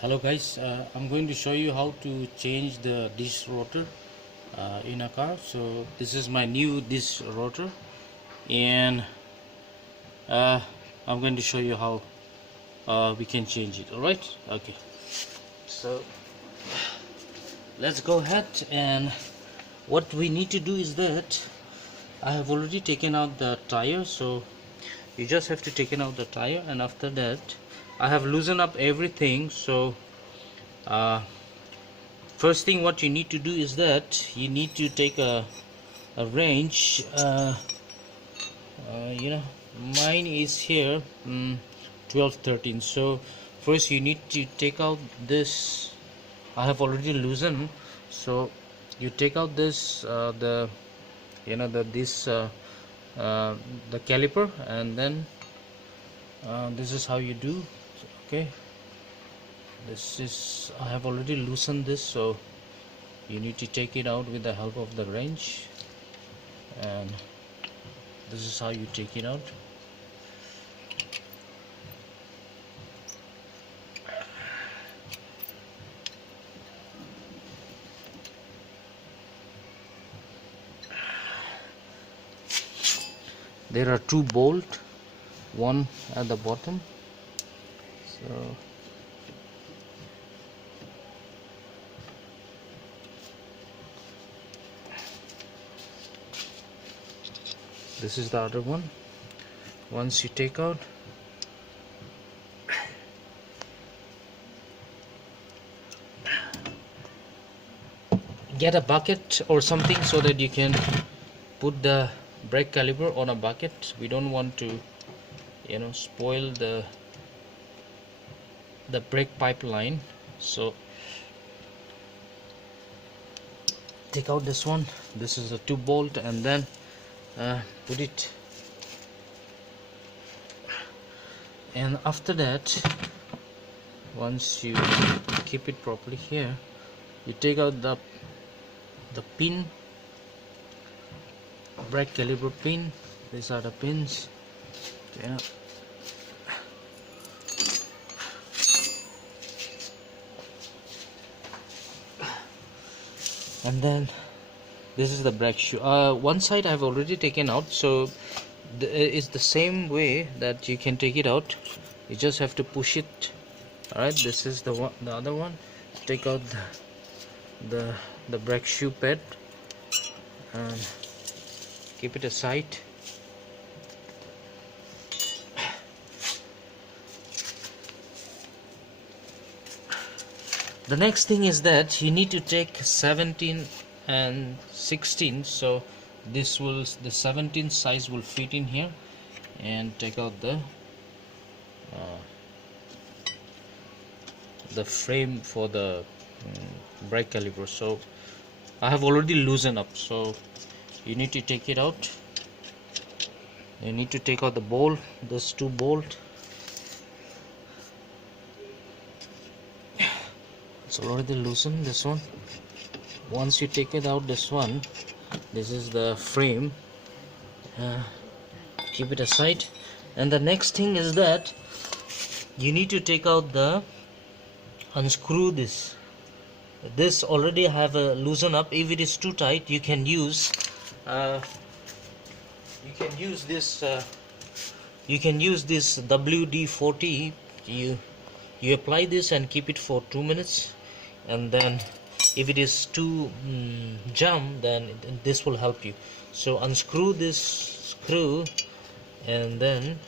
Hello guys, I'm going to show you how to change the disc rotor in a car. So this is my new disc rotor, and uh, I'm going to show you how we can change it. Alright, okay, so let's go ahead. And what we need to do is that I have already taken out the tire, so you just have to take out the tire, and after that I have loosened up everything. So first thing what you need to do is that you need to take a wrench. Mine is here 12 13. So first you need to take out this. I have already loosened, so you take out this the caliper, and then this is how you do. Okay, this is, I have already loosened this, so you need to take it out with the help of the wrench, and this is how you take it out. There are two bolts, one at the bottom. So this is the other one. Once you take out, get a bucket or something so that you can put the brake caliper on a bucket. We don't want to spoil the brake pipeline. So take out this one. This is a 2 bolt, and then put it, and after that, once you keep it properly here, you take out the pin, brake caliper pin. These are the pins. Okay. And then this is the brake shoe. One side I've already taken out, so it's the same way that you can take it out. You just have to push it. Alright, this is the one, the other one. Take out the brake shoe pad and keep it aside. The next thing is that you need to take 17 and 16. So the 17 size will fit in here, and take out the frame for the brake caliper. So I have already loosened up, so you need to take it out. You need to take out the bolt, this 2 bolt. It's already loosened, this one. Once you take it out, this one, this is the frame. Keep it aside. And the next thing is that you need to take out unscrew this. This already have a loosen up. If it is too tight, you can use this WD-40. You apply this and keep it for 2 minutes, and then if it is too jam, then this will help you. So unscrew this screw, and then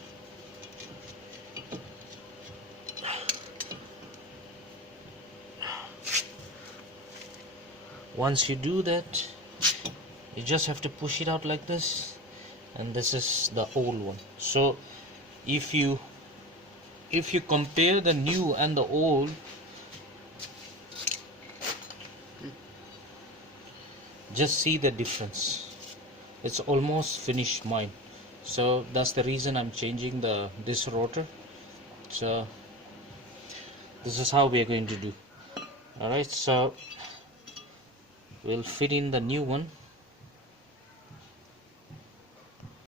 once you do that, you just have to push it out like this, and this is the old one. So if you compare the new and the old, just see the difference. It's almost finished mine. So that's the reason I'm changing this rotor. So this is how we are going to do. Alright, so we'll fit in the new one.